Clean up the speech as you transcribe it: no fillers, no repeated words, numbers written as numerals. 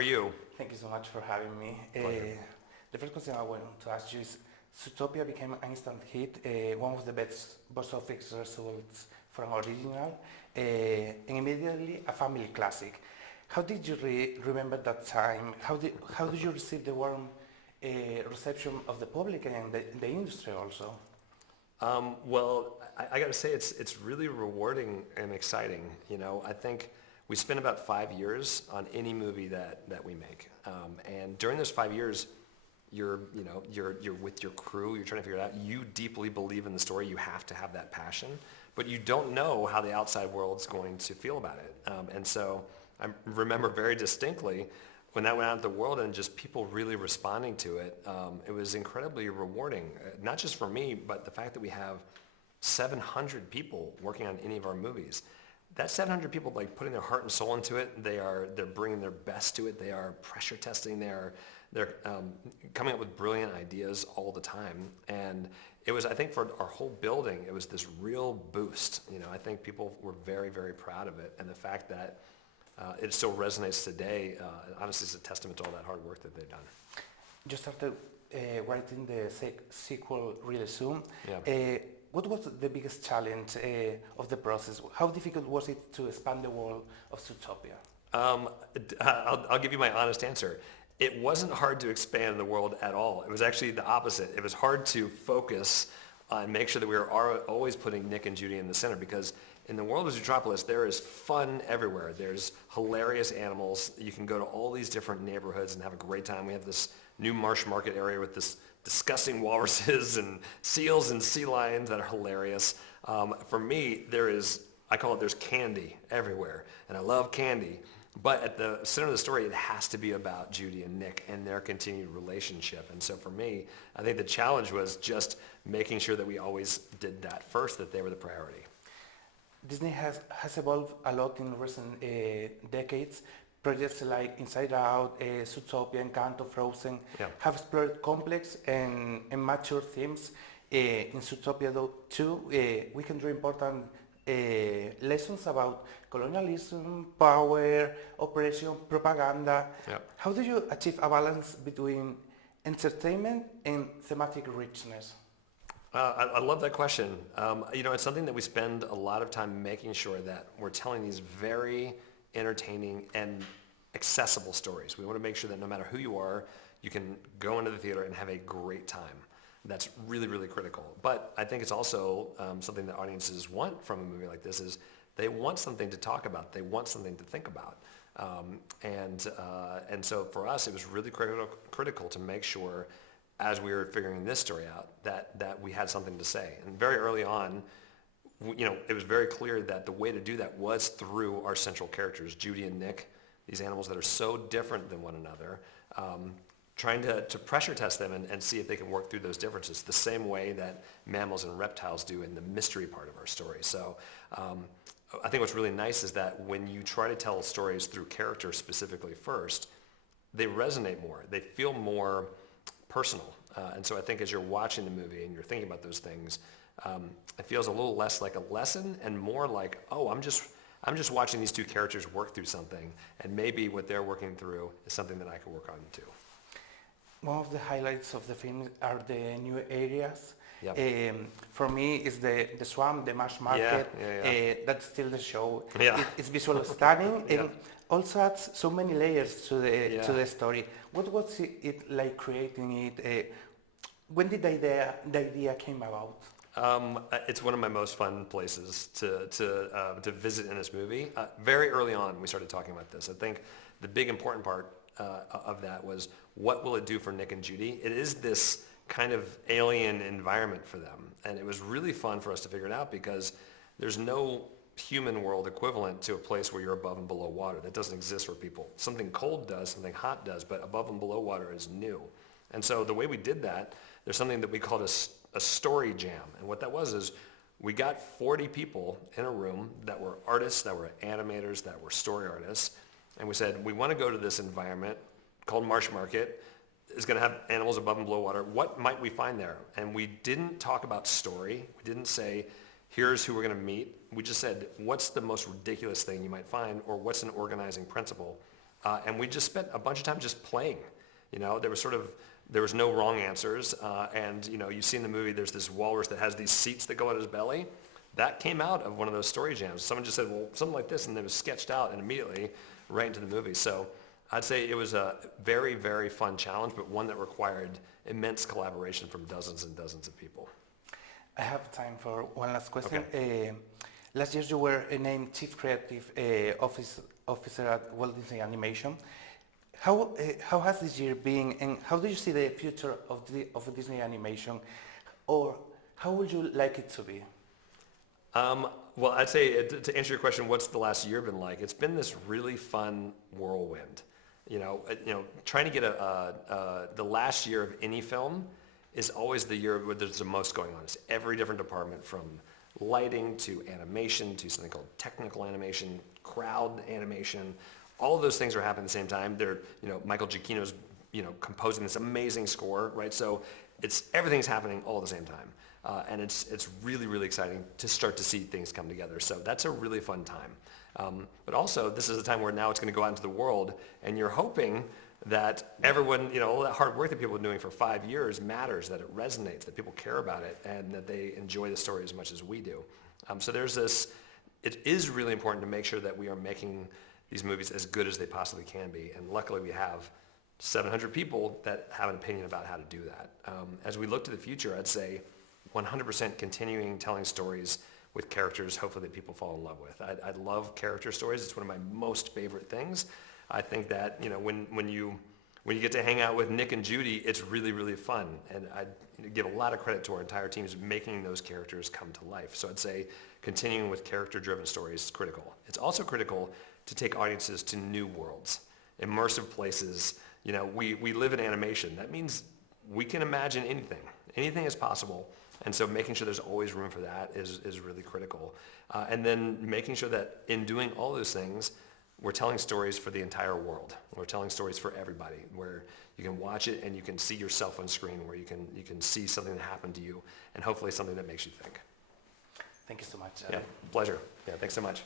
are you? Thank you so much for having me. The first question I want to ask you is, Zootopia became an instant hit, one of the best box office results for an original, and immediately a family classic. How did you remember that time? How did you receive the warm reception of the public and the industry also? Well, I got to say it's really rewarding and exciting. You know, I think we spend about 5 years on any movie that we make, and during those 5 years, you're with your crew. You're trying to figure it out. You deeply believe in the story. You have to have that passion, but you don't know how the outside world's going to feel about it. And so I remember very distinctly when that went out into the world and just people really responding to it. It was incredibly rewarding, not just for me, but the fact that we have 700 people working on any of our movies. That 700 people, like, putting their heart and soul into it. They're bringing their best to it. They are pressure testing. They're coming up with brilliant ideas all the time. And it was, I think, for our whole building, it was this real boost. You know, I think people were very, very proud of it. And the fact that it still resonates today, honestly, is a testament to all that hard work that they've done. You started writing the sequel really soon. Yeah. What was the biggest challenge of the process? How difficult was it to expand the world of Zootopia? I'll give you my honest answer. It wasn't hard to expand the world at all. It was actually the opposite. It was hard to focus and make sure that we were always putting Nick and Judy in the center, because in the world of Zootropolis, there is fun everywhere. There's hilarious animals. You can go to all these different neighborhoods and have a great time. We have this new marsh market area with this disgusting walruses and seals and sea lions that are hilarious. For me, I call it, there's candy everywhere, and I love candy. But at the center of the story, it has to be about Judy and Nick and their continued relationship. And so for me, I think the challenge was just making sure that we always did that first, that they were the priority. Disney has evolved a lot in recent decades. Projects like Inside Out, Zootopia, Encanto, Frozen have explored complex and mature themes. In Zootopia 2, we can draw important lessons about colonialism, power, oppression, propaganda. Yep. How do you achieve a balance between entertainment and thematic richness? I love that question. It's something that we spend a lot of time making sure that we're telling these very entertaining and accessible stories. We want to make sure that no matter who you are, you can go into the theater and have a great time. That's really, really critical. But I think it's also something that audiences want from a movie like this is they want something to talk about. They want something to think about. And so for us, it was really critical to make sure, as we were figuring this story out, that we had something to say. And very early on, it was very clear that the way to do that was through our central characters, Judy and Nick, these animals that are so different than one another, trying to pressure test them and see if they can work through those differences the same way that mammals and reptiles do in the mystery part of our story. So I think what's really nice is that when you try to tell stories through characters specifically first, they resonate more. They feel more personal. And so I think as you're watching the movie and you're thinking about those things, it feels a little less like a lesson and more like, oh, I'm just watching these two characters work through something, and maybe what they're working through is something that I could work on too. One of the highlights of the film are the new areas. Yep. For me, it's the swamp, the marsh market. Yeah. That's still the show. Yeah. It's visually stunning and also adds so many layers to the story. What was it like creating it? When did the idea came about? It's one of my most fun places to visit in this movie. Very early on, we started talking about this. I think the big important part of that was, what will it do for Nick and Judy? It is this kind of alien environment for them. And it was really fun for us to figure it out because there's no human world equivalent to a place where you're above and below water. That doesn't exist for people. Something cold does, something hot does, but above and below water is new. And so the way we did that, there's something that we called a story jam. And what that was is we got 40 people in a room that were artists, that were animators, that were story artists. And we said, we want to go to this environment called Marsh Market. It's going to have animals above and below water. What might we find there? And we didn't talk about story. We didn't say, here's who we're going to meet. We just said, what's the most ridiculous thing you might find, or what's an organizing principle? And we just spent a bunch of time just playing. There was no wrong answers. And you see in the movie, there's this walrus that has these seats that go on his belly. That came out of one of those story jams. Someone just said, well, something like this, and it was sketched out and immediately right into the movie. So I'd say it was a very, very fun challenge, but one that required immense collaboration from dozens and dozens of people. I have time for one last question. Okay. Last year you were named Chief Creative Officer at Walt Disney Animation. How has this year been, and how do you see the future of Disney Animation, or how would you like it to be? Well, I'd say to answer your question, what's the last year been like? It's been this really fun whirlwind. Trying to get the last year of any film is always the year where there's the most going on. It's every different department, from lighting to animation to something called technical animation, crowd animation. All of those things are happening at the same time. Michael Giacchino's, composing this amazing score, right? So everything's happening all at the same time. And it's really, really exciting to start to see things come together. So that's a really fun time. But also, this is a time where now it's going to go out into the world, and you're hoping that everyone, all that hard work that people have been doing for 5 years matters, that it resonates, that people care about it, and that they enjoy the story as much as we do. So it is really important to make sure that we are making these movies as good as they possibly can be. And luckily we have 700 people that have an opinion about how to do that. As we look to the future, I'd say 100% continuing telling stories with characters, hopefully, that people fall in love with. I love character stories. It's one of my most favorite things. I think that, when you get to hang out with Nick and Judy, it's really, really fun. And I give a lot of credit to our entire teams making those characters come to life. So I'd say continuing with character-driven stories is critical. It's also critical to take audiences to new worlds, immersive places. We live in animation. That means we can imagine anything. Anything is possible. And so making sure there's always room for that is really critical. And then making sure that in doing all those things, we're telling stories for the entire world. We're telling stories for everybody, where you can watch it and you can see yourself on screen, where you can see something that happened to you, and hopefully something that makes you think. Thank you so much. Yeah, pleasure. Yeah, thanks so much.